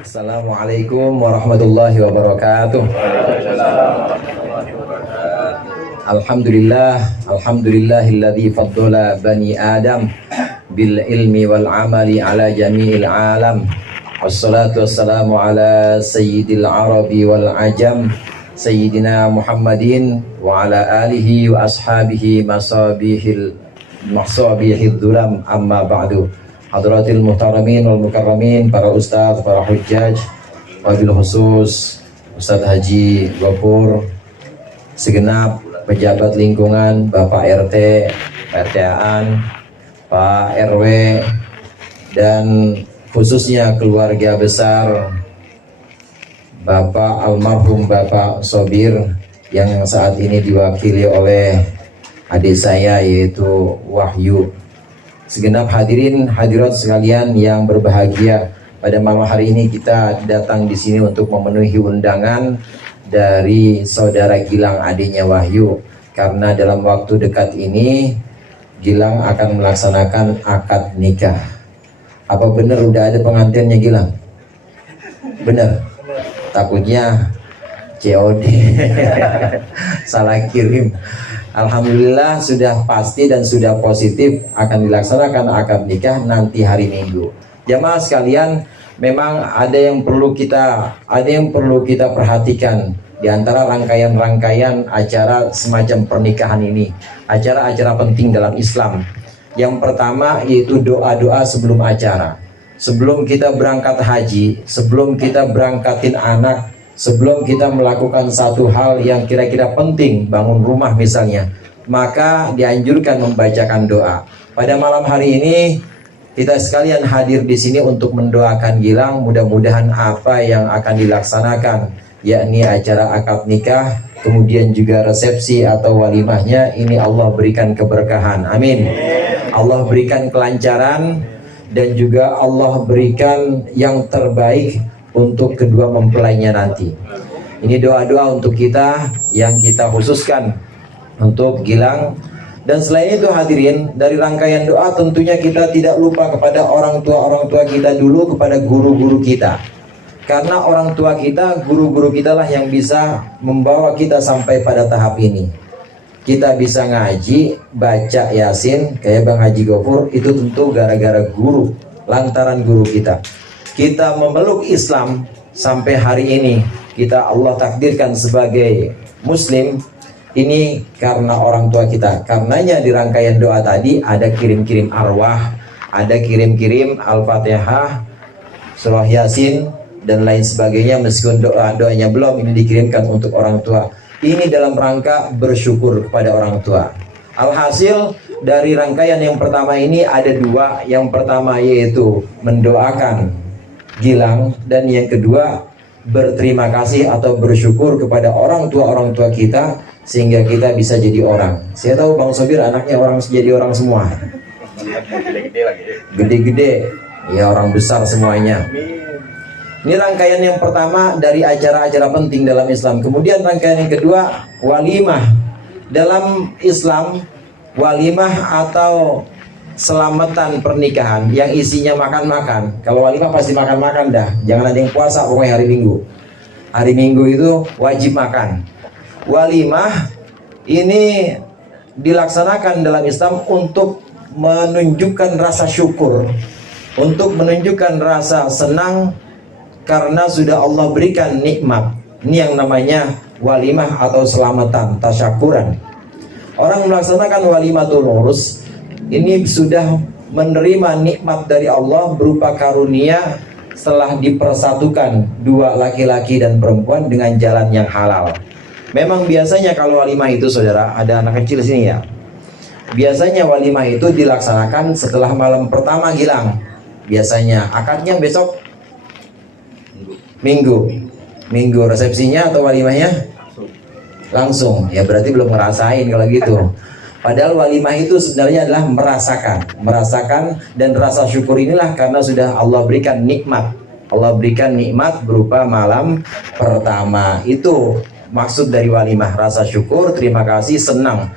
Assalamualaikum warahmatullahi wabarakatuh. Alhamdulillahilladzi faddala bani Adam bil ilmi wal amali ala jami'il alam. Wassalatu wassalamu ala sayyidil arabi wal ajam, sayyidina Muhammadin wa ala alihi wa ashabihi masabihid dhulam, amma ba'du. Hadratil muhtaramin wal mukarramin, para ustaz, para hujjaj, wabil khusus Ustadz Haji Gofur, segenap pejabat lingkungan, Bapak RT, Pak RT-an, Pak RW, dan khususnya keluarga besar Bapak almarhum Bapak Sobir yang saat ini diwakili oleh adik saya yaitu Wahyu. Segenap hadirin hadirat sekalian yang berbahagia, pada malam hari ini kita datang di sini untuk memenuhi undangan dari saudara Gilang, adiknya Wahyu, karena dalam waktu dekat ini Gilang akan melaksanakan akad nikah. Apa benar udah ada pengantinnya Gilang? Benar? Takutnya COD salah kirim. Alhamdulillah sudah pasti dan sudah positif akan dilaksanakan akad nikah nanti hari Minggu. Jamaah sekalian, memang ada yang perlu kita perhatikan di antara rangkaian-rangkaian acara semacam pernikahan ini, acara-acara penting dalam Islam. Yang pertama yaitu doa-doa sebelum acara. Sebelum kita berangkat haji, sebelum kita berangkatin anak, sebelum kita melakukan satu hal yang kira-kira penting, bangun rumah misalnya, maka dianjurkan membacakan doa. Pada malam hari ini kita sekalian hadir di sini untuk mendoakan Gilang, mudah-mudahan apa yang akan dilaksanakan, yakni acara akad nikah, kemudian juga resepsi atau walimahnya, ini Allah berikan keberkahan. Amin. Allah berikan kelancaran dan juga Allah berikan yang terbaik untuk kedua mempelainya nanti. Ini doa-doa untuk kita yang kita khususkan untuk Gilang. Dan selain itu hadirin, dari rangkaian doa tentunya kita tidak lupa kepada orang tua kita dulu, kepada guru-guru kita. Karena orang tua kita, guru-guru kita lah yang bisa membawa kita sampai pada tahap ini. Kita bisa ngaji, baca Yasin kayak Bang Haji Gofur, itu tentu gara-gara guru, lantaran guru kita. Kita memeluk Islam sampai hari ini, kita Allah takdirkan sebagai Muslim, ini karena orang tua kita. Karenanya di rangkaian doa tadi ada kirim-kirim arwah, ada kirim-kirim Al-Fatihah, surah Yasin dan lain sebagainya. Meskipun doanya belum, ini dikirimkan untuk orang tua. Ini dalam rangka bersyukur kepada orang tua. Alhasil dari rangkaian yang pertama ini ada dua. Yang pertama yaitu mendoakan Gilang, dan yang kedua berterima kasih atau bersyukur kepada orang tua kita sehingga kita bisa jadi orang. Saya tahu Bang Sobir anaknya jadi orang semua. Gede-gede, ya orang besar semuanya. Ini rangkaian yang pertama dari acara-acara penting dalam Islam. Kemudian rangkaian yang kedua, walimah. Dalam Islam, walimah atau selamatan pernikahan yang isinya makan-makan. Kalau walimah pasti makan-makan dah. Jangan ada yang puasa pokoknya hari Minggu. Hari Minggu itu wajib makan. Walimah ini dilaksanakan dalam Islam untuk menunjukkan rasa syukur, untuk menunjukkan rasa senang karena sudah Allah berikan nikmat. Ini yang namanya walimah atau selamatan, tasyakuran. Orang melaksanakan walimatul urus ini sudah menerima nikmat dari Allah berupa karunia setelah dipersatukan dua laki-laki dan perempuan dengan jalan yang halal. Memang biasanya kalau walimah itu, saudara, ada anak kecil sini ya. Biasanya walimah itu dilaksanakan setelah malam pertama Gilang. Biasanya akadnya besok Minggu resepsinya atau walimahnya langsung. Ya berarti belum ngerasain kalau gitu. Padahal walimah itu sebenarnya adalah merasakan dan rasa syukur inilah karena sudah Allah berikan nikmat. Allah berikan nikmat berupa malam pertama. Itu maksud dari walimah, rasa syukur, terima kasih, senang.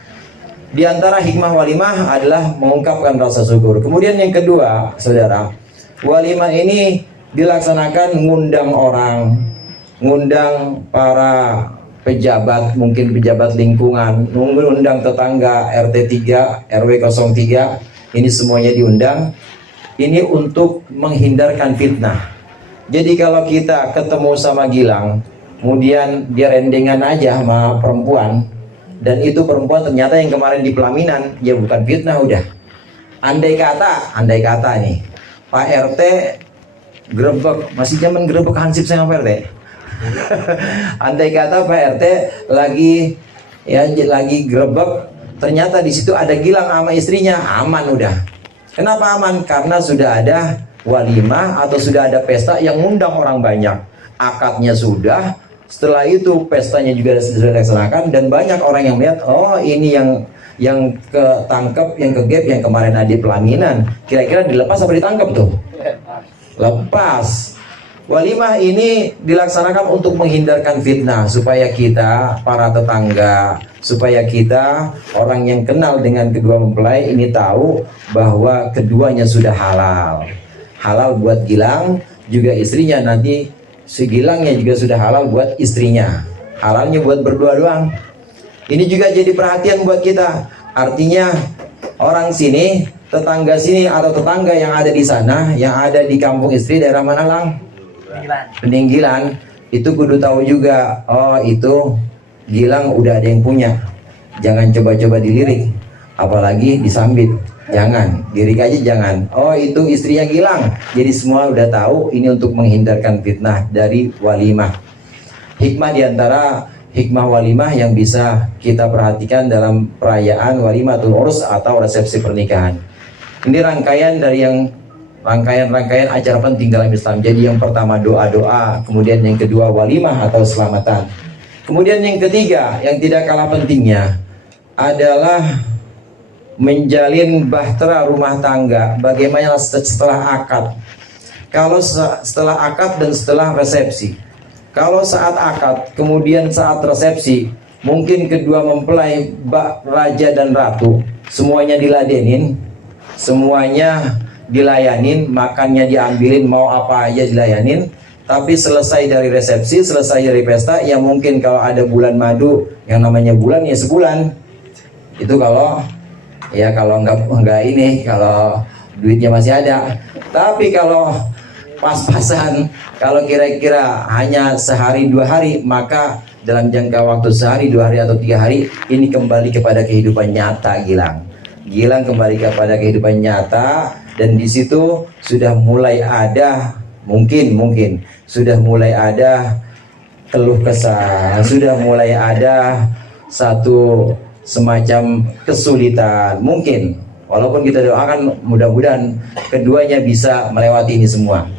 Di antara hikmah walimah adalah mengungkapkan rasa syukur. Kemudian yang kedua, saudara, walimah ini dilaksanakan ngundang orang, ngundang para pejabat, mungkin pejabat lingkungan, ngundang tetangga RT 3, RW 03, ini semuanya diundang. Ini untuk menghindarkan fitnah. Jadi kalau kita ketemu sama Gilang, kemudian dia rendengan aja sama perempuan, dan itu perempuan ternyata yang kemarin di pelaminan, ya bukan fitnah udah. Andai kata nih, Pak RT grebek, masih zaman grebek hansip sama Pak RT. Andai kata Pak RT lagi grebek, ternyata di situ ada Gilang sama istrinya, aman udah. Kenapa aman? Karena sudah ada walimah atau sudah ada pesta yang ngundang orang banyak. Akadnya sudah, setelah itu pestanya juga sudah dilaksanakan, dan banyak orang yang melihat, oh ini yang ketangkep, yang kegap, yang kemarin ada pelaminan, kira-kira dilepas apa ditangkap tuh? Lepas. Walimah ini dilaksanakan untuk menghindarkan fitnah, supaya kita, para tetangga, supaya kita, orang yang kenal dengan kedua mempelai ini tahu bahwa keduanya sudah halal. Halal buat Gilang, juga istrinya, nanti si Gilangnya juga sudah halal buat istrinya. Halalnya buat berdua doang. Ini juga jadi perhatian buat kita. Artinya orang sini, tetangga sini atau tetangga yang ada di sana, yang ada di kampung istri daerah mana Lang? Peninggilan. Itu kudu tahu juga, oh itu Gilang udah ada yang punya. Jangan coba-coba dilirik, apalagi disambit. Jangan, diri aja jangan. Oh itu istrinya Gilang. Jadi semua udah tahu ini untuk menghindarkan fitnah dari walimah. Hikmah diantara hikmah walimah yang bisa kita perhatikan dalam perayaan walimatul urus atau resepsi pernikahan. Ini rangkaian dari rangkaian acara penting dalam Islam. Jadi yang pertama doa-doa, kemudian yang kedua walimah atau selamatan. Kemudian yang ketiga yang tidak kalah pentingnya adalah menjalin bahtera rumah tangga. Bagaimana setelah akad? Kalau setelah akad dan setelah resepsi. Kalau saat akad, kemudian saat resepsi, mungkin kedua mempelai, raja dan ratu, semuanya diladenin, semuanya dilayanin, makannya diambilin, mau apa aja dilayanin. Tapi selesai dari resepsi, selesai dari pesta, ya mungkin kalau ada bulan madu, yang namanya bulan ya sebulan. Itu kalau enggak ini, kalau duitnya masih ada. Tapi kalau pas-pasan, kalau kira-kira hanya sehari 2 hari, maka dalam jangka waktu sehari 2 hari atau 3 hari, ini kembali kepada kehidupan nyata Gilang kembali kepada kehidupan nyata, dan di situ sudah mulai ada mungkin sudah mulai ada keluh kesah, sudah mulai ada satu semacam kesulitan mungkin. Walaupun kita doakan mudah-mudahan keduanya bisa melewati ini semua.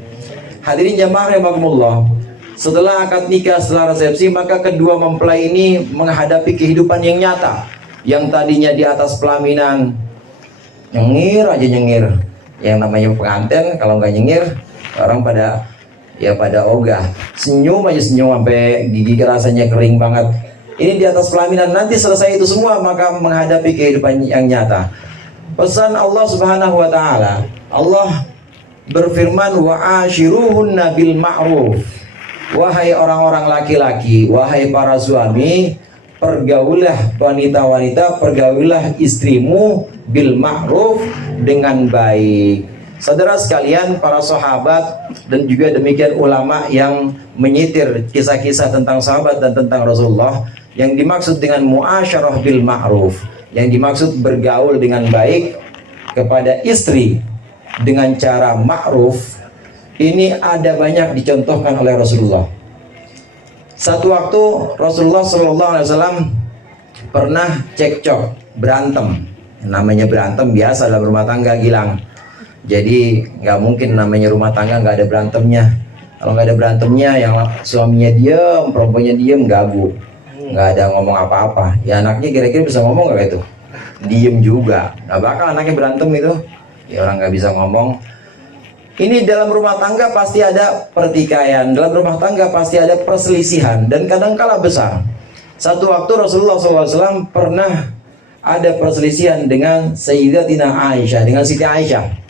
Hadirin jamaah rahimakumullah, setelah akad nikah, setelah resepsi, maka kedua mempelai ini menghadapi kehidupan yang nyata. Yang tadinya di atas pelaminan nyengir aja nyengir, yang namanya pengantin kalau nggak nyengir orang pada ogah, senyum aja senyum sampai gigi rasanya kering banget. Ini di atas pelaminan. Nanti selesai itu semua maka menghadapi kehidupan yang nyata. Pesan Allah Subhanahu wa taala, Allah berfirman, wa ashiruhunna bil ma'ruf. Wahai orang-orang laki-laki, wahai para suami, pergaulah wanita-wanita, pergaulah istrimu bil ma'ruf, dengan baik. Saudara sekalian, para sahabat dan juga demikian ulama yang menyitir kisah-kisah tentang sahabat dan tentang Rasulullah, yang dimaksud dengan muasyarah bil ma'ruf, yang dimaksud bergaul dengan baik kepada istri dengan cara ma'ruf, ini ada banyak dicontohkan oleh Rasulullah. Satu waktu Rasulullah SAW pernah cekcok, berantem. Namanya berantem biasa dalam rumah tangga Gilang. Jadi nggak mungkin namanya rumah tangga nggak ada berantemnya. Kalau nggak ada berantemnya, yang suaminya diem, perempuannya diem, gagu, nggak ada ngomong apa-apa. Ya anaknya kira-kira bisa ngomong nggak itu? Diem juga, nggak bakal anaknya berantem itu. Ya orang nggak bisa ngomong. Ini dalam rumah tangga pasti ada pertikaian, dalam rumah tangga pasti ada perselisihan, dan kadang-kala besar. Satu waktu Rasulullah SAW pernah ada perselisihan dengan Sayyidatina Aisyah, dengan Siti Aisyah.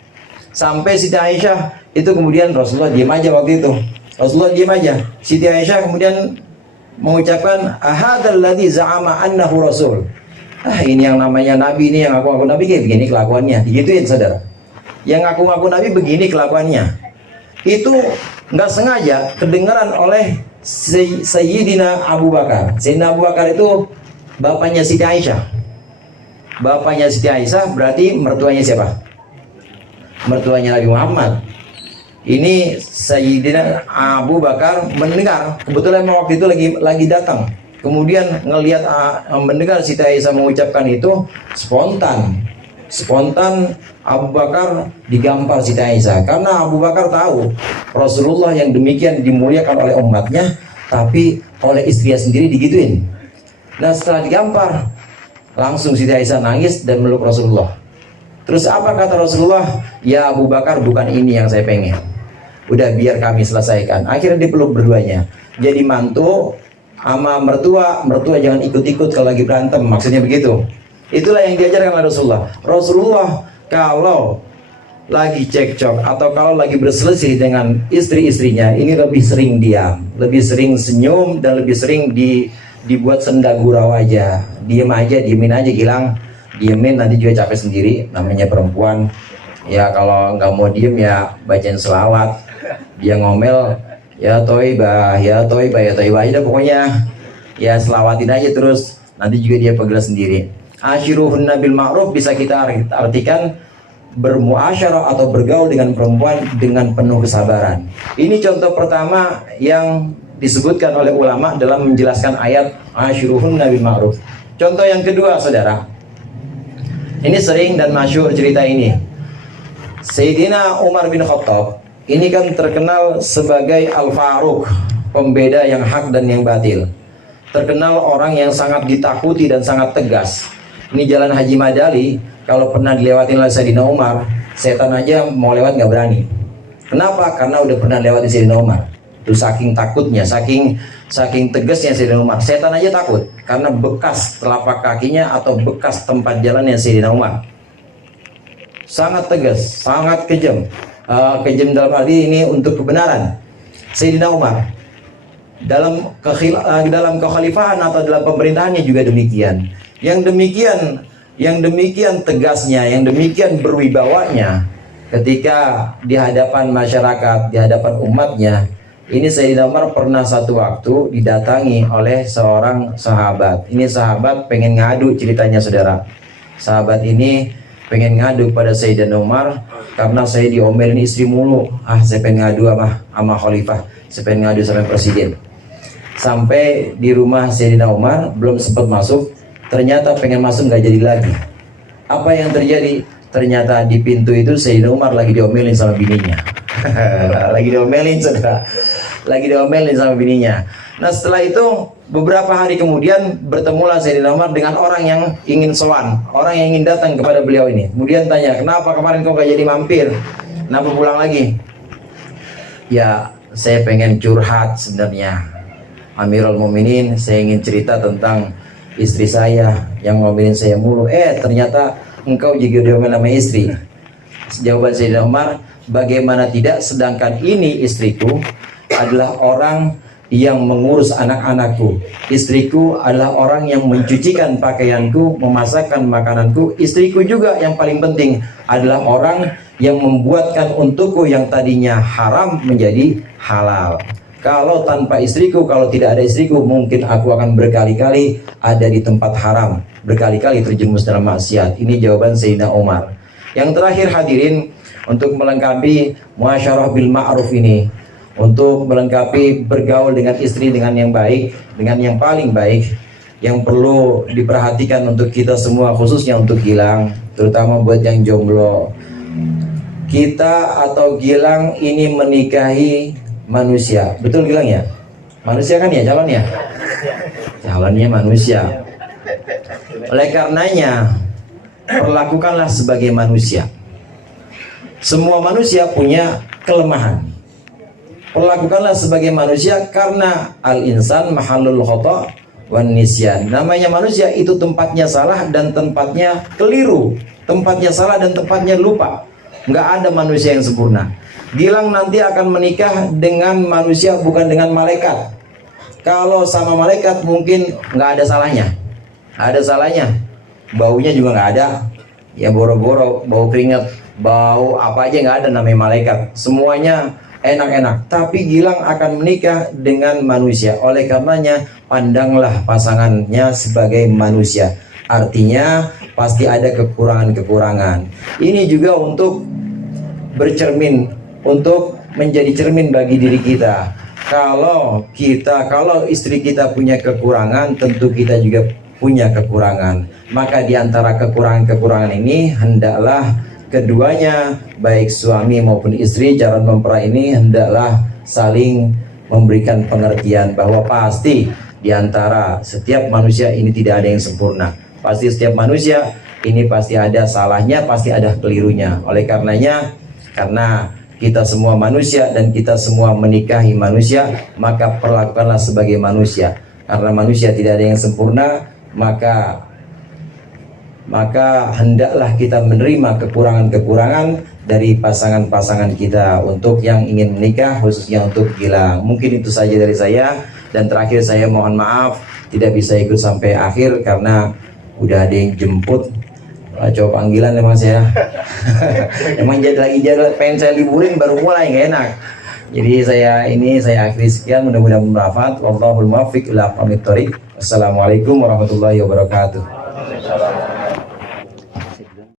Sampai Siti Aisyah Itu kemudian Rasulullah diam aja waktu itu. Rasulullah diam aja. Siti Aisyah kemudian mengucapkan, ahadzal ladzi za'ama annahu rasul. Ini yang namanya nabi, ini yang ngaku-ngaku nabi kayak begini kelakuannya. Digituin saudara. Yang ngaku-ngaku nabi begini kelakuannya. Itu nggak sengaja kedengaran oleh Sayyidina Abu Bakar. Sayyidina Abu Bakar itu bapaknya Siti Aisyah. Bapaknya Siti Aisyah berarti mertuanya siapa? Mertuanya Nabi Muhammad. Ini Sayyidina Abu Bakar mendengar, kebetulan waktu itu lagi datang. Kemudian mendengar Siti Aisyah mengucapkan itu, spontan Abu Bakar digampar Siti Aisyah. Karena Abu Bakar tahu Rasulullah yang demikian dimuliakan oleh umatnya, tapi oleh istrinya sendiri digituin. Nah setelah digampar, langsung Siti Aisyah nangis dan meluk Rasulullah. Terus apa kata Rasulullah? Ya Abu Bakar, bukan ini yang saya pengen. Udah biar kami selesaikan. Akhirnya dipeluk berduanya. Jadi mantu sama mertua jangan ikut-ikut kalau lagi berantem. Maksudnya begitu. Itulah yang diajarkan oleh Rasulullah. Rasulullah kalau lagi cekcok atau kalau lagi berselisih dengan istri-istrinya, ini lebih sering diam, lebih sering senyum, dan lebih sering dibuat senda gurau aja. Diemin aja Gilang. Diemin, nanti juga capek sendiri. Namanya perempuan. Ya kalau nggak mau diem ya bacain selawat. Dia ngomel, ya toibah aja pokoknya. Ya selawatin aja terus. Nanti juga dia pegel sendiri. Ashiruhunna bil ma'ruf bisa kita artikan bermuasyarah atau bergaul dengan perempuan dengan penuh kesabaran. Ini contoh pertama yang disebutkan oleh ulama dalam menjelaskan ayat ashiruhunna bil ma'ruf. Contoh yang kedua saudara, ini sering dan masyhur cerita ini. Sayyidina Umar bin Khattab ini kan terkenal sebagai Al-Faruq, pembeda yang hak dan yang batil. Terkenal orang yang sangat ditakuti dan sangat tegas. Ini jalan Haji Madali, kalau pernah dilewatin oleh Sayyidina Umar, setan aja mau lewat nggak berani. Kenapa? Karena udah pernah lewatin Sayyidina Umar. Itu saking takutnya, saking tegasnya Sayyidina Umar. Setan aja takut karena bekas telapak kakinya atau bekas tempat jalannya Sayyidina Umar. Sangat tegas, sangat kejam. Kejam dalam arti ini untuk kebenaran. Sayyidina Umar dalam kekhalifahan atau dalam pemerintahannya juga demikian. Yang demikian tegasnya, yang demikian berwibawanya ketika di hadapan masyarakat, di hadapan umatnya. Ini Sayyidina Umar pernah satu waktu didatangi oleh seorang sahabat. Ini sahabat pengen ngadu ceritanya saudara. Sahabat ini pengen ngadu pada Sayyidina Umar karena saya diomelin istri mulu. Saya pengen ngadu sama khalifah, saya pengen ngadu sama presiden. Sampai di rumah Sayyidina Umar, belum sempat masuk, ternyata pengen masuk nggak jadi lagi. Apa yang terjadi? Ternyata di pintu itu Sayyidina Umar lagi diomelin sama bininya. Lagi diomelin saudara, lagi diomelin sama bininya. Nah setelah itu beberapa hari kemudian bertemulah Sayyidina Umar dengan orang yang ingin sowan, orang yang ingin datang kepada beliau ini. Kemudian tanya, kenapa kemarin kau gak jadi mampir? Kenapa pulang lagi? Ya saya pengen curhat sebenarnya, Amirul Mukminin, saya ingin cerita tentang istri saya yang ngomelin saya mulu. Ternyata engkau juga diomel sama istri. Jawaban Sayyidina Umar, bagaimana tidak, sedangkan ini istriku adalah orang yang mengurus anak-anakku. Istriku adalah orang yang mencucikan pakaianku, memasakkan makananku. Istriku juga yang paling penting adalah orang yang membuatkan untukku yang tadinya haram menjadi halal. Kalau tanpa istriku, kalau tidak ada istriku, mungkin aku akan berkali-kali ada di tempat haram, berkali-kali terjerumus dalam maksiat. Ini jawaban Sayyidina Umar. Yang terakhir hadirin, untuk melengkapi muasyarah bil ma'ruf ini, untuk melengkapi bergaul dengan istri dengan yang baik, dengan yang paling baik, yang perlu diperhatikan untuk kita semua, khususnya untuk Gilang, terutama buat yang jomblo. Kita atau Gilang ini menikahi manusia, betul Gilang ya? Manusia kan ya calonnya? Calonnya manusia. Oleh karenanya, perlakukanlah sebagai manusia. Semua manusia punya kelemahan. Perlakukanlah sebagai manusia karena al-insan mahallul khata' wan nisyan. Namanya manusia itu tempatnya salah dan tempatnya keliru, tempatnya salah dan tempatnya lupa. Nggak ada manusia yang sempurna. Gilang nanti akan menikah dengan manusia, bukan dengan malaikat. Kalau sama malaikat mungkin nggak ada salahnya. Ada salahnya. Baunya juga nggak ada. Ya boro-boro, bau keringat, bau apa aja nggak ada, namanya malaikat. Semuanya enak-enak. Tapi Gilang akan menikah dengan manusia. Oleh karenanya pandanglah pasangannya sebagai manusia. Artinya pasti ada kekurangan-kekurangan. Ini juga untuk bercermin, untuk menjadi cermin bagi diri kita. Kalau istri kita punya kekurangan, tentu kita juga punya kekurangan. Maka di antara kekurangan-kekurangan ini hendaklah keduanya, baik suami maupun istri, calon mempelai ini hendaklah saling memberikan pengertian bahwa pasti di antara setiap manusia ini tidak ada yang sempurna. Pasti setiap manusia ini pasti ada salahnya, pasti ada kelirunya. Oleh karenanya, karena kita semua manusia dan kita semua menikahi manusia, maka perlakukanlah sebagai manusia. Karena manusia tidak ada yang sempurna, maka hendaklah kita menerima kekurangan-kekurangan dari pasangan-pasangan kita. Untuk yang ingin menikah, khususnya untuk Gilang. Mungkin itu saja dari saya. Dan terakhir saya mohon maaf tidak bisa ikut sampai akhir karena udah ada yang jemput. Coba panggilan emang saya. Emang lagi pengen saya liburin baru mulai, nggak enak. Jadi saya akhiri sekian, mudah-mudahan bermanfaat. Wallahul muwaffiq ila aqwamit thoriq. Assalamualaikum warahmatullahi wabarakatuh.